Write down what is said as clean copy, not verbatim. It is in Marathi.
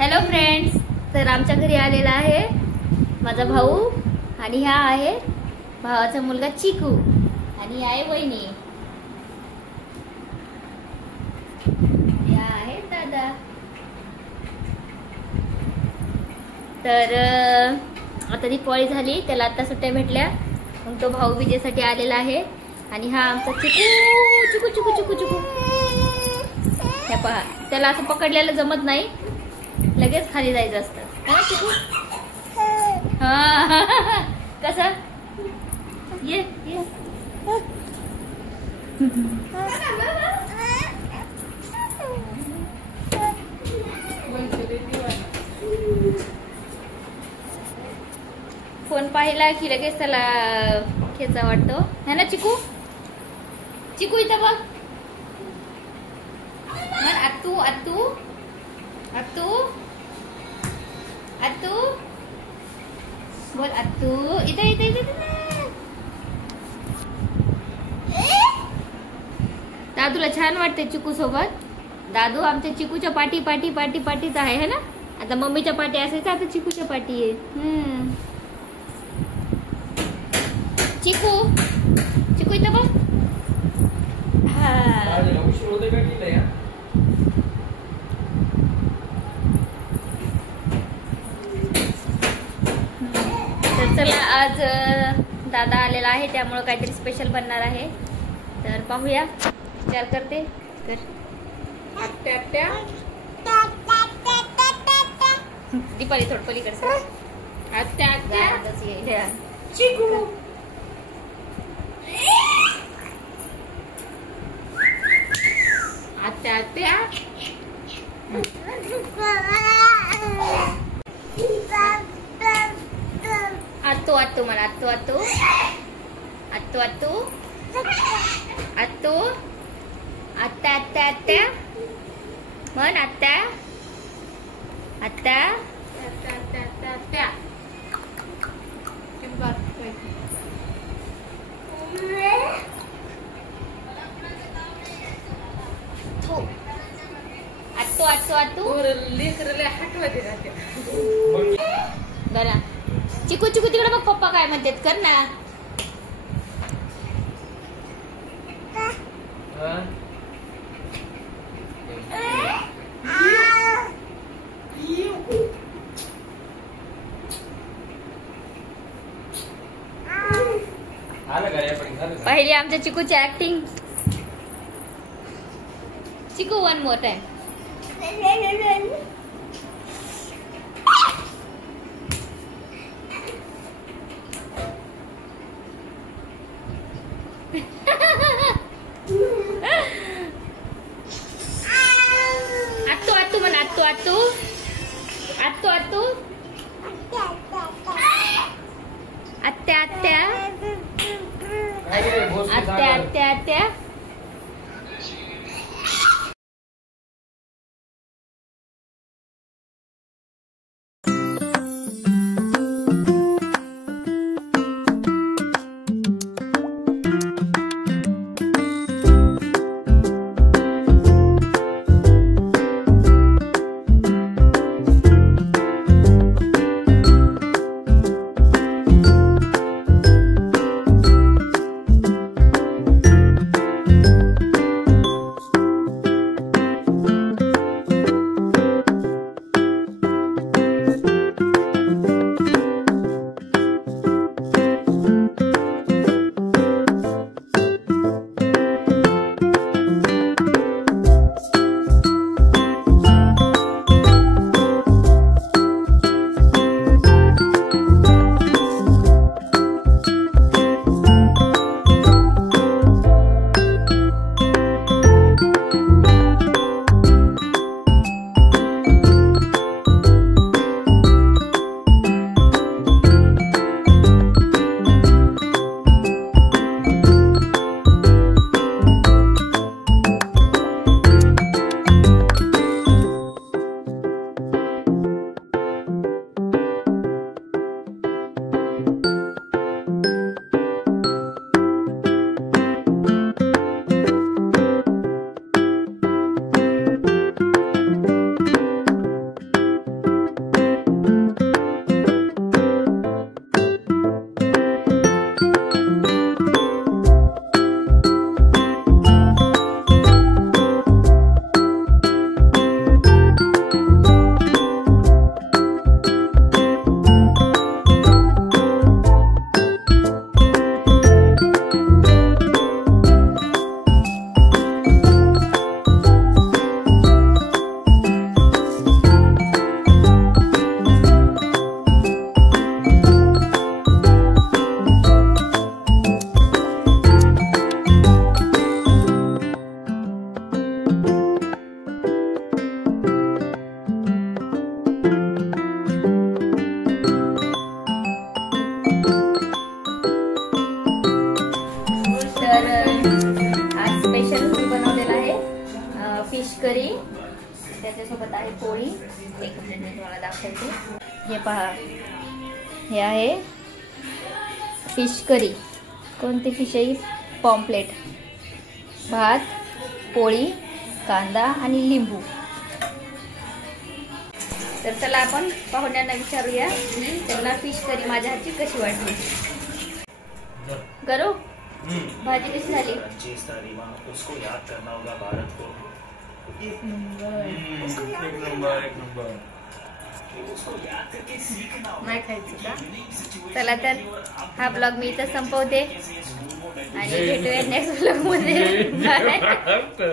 हॅलो फ्रेंड्स, तर आमच्या घरी आलेला आहे माझा भाऊ आणि ह्या आहे भावाचा मुलगा चिकू आणि आहे वहिनी, ह्या आहे दादा. तर आता दिवाळी झाली, त्याला आता सुट्ट्या भेटल्या, मग तो भाऊ विजेसाठी आलेला आहे. आणि हा आमचा चिकू चिकू चिकू चिकू चिकू हे पहा, त्याला असं पकडलेलं जमत नाही, लगेच खाली जायचं असतं. हा चिकू, हा कसं ये ये. फोन पाहिला की लगेच त्याला खेचा वाटतो है ना चिकू. चिकू इथं बघ, आतू आतू आतू आतू बोल, आतू इथे इथे इथे. दादूला छान वाटते चिकू सोबत. दादू आमच्या चिकूच्या पाठी पाठी पाठी पाठीच आहे है ना. आता मम्मीच्या पाठी असायचं, आता चिकूच्या पाठी आहे. चिकू चिकू इथं बघ. तर चला, आज दादा आलेला आहे त्यामुळे काहीतरी स्पेशल बनणार आहे, तर पाहूया. विचार करते कर. दीपाली थोड पलीकडे. चिकू आत्या आत्या आत्तू आत्तू मला आत्तू आत्तू आत्तू आत्तू आत्तू आत्या आत्या आत्या म्हण. आत्या आत्या आत्या आत्या आत्या. आत्तू आत्तू आत्तू बरं. चिकू चिकू तिकडे बघ, पप्पा काय म्हणतात, कर ना. पहिली आमच्या चिकूची ऍक्टिंग. चिकू वन मोर टाइम. आत्तू आत्तू म्हण. आत्तू आत्तू आत्तू आत्तू आत्या आत्या आत्या आत्या आत्या. त्याच्यासोबत आहे पोळी. एक मिनिट मी तुम्हाला दाखवते. हे पहा, हे आहे फिश करी. कोणती फिश आहे? पॉम्पलेट. भात, पोळी, कांदा आणि लिंबू. तर चला आपण पाहुण्यांना विचारूया की त्यांना फिश करी माझ्या हातची कशी वाटली. करू भाजी कशी झाली? नाही खायची का? चला तर हा ब्लॉग मी इथं संपवते आणि भेटूया नेक्स्ट ब्लॉग मध्ये.